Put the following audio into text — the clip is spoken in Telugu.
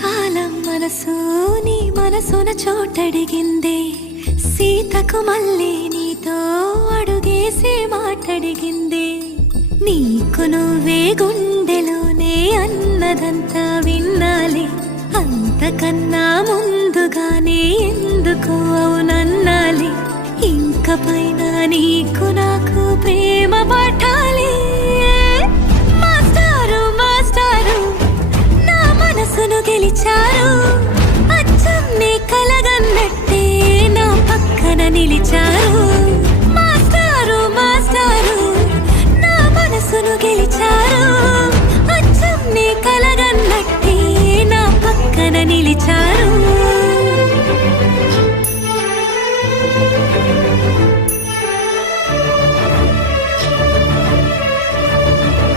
కాలం మనసు నీ మనసున చోటడిగిందే సీతకు మళ్ళీ నీతో అడుగేసి మాటడిగిందే నీకు నువ్వే గుండెలోనే అన్నదంతా విన్నాలి అంతకన్నా ముందుగానే ఎందుకు అవునన్నాలి ఇంక పైన నీకు నాకు ప్రేమ పట్టాలి మాస్టారు మాస్టారు నా మనసును గెలిచారు అచ్చం నీ కలగన్నట్టే నా పక్కన నిలిచారు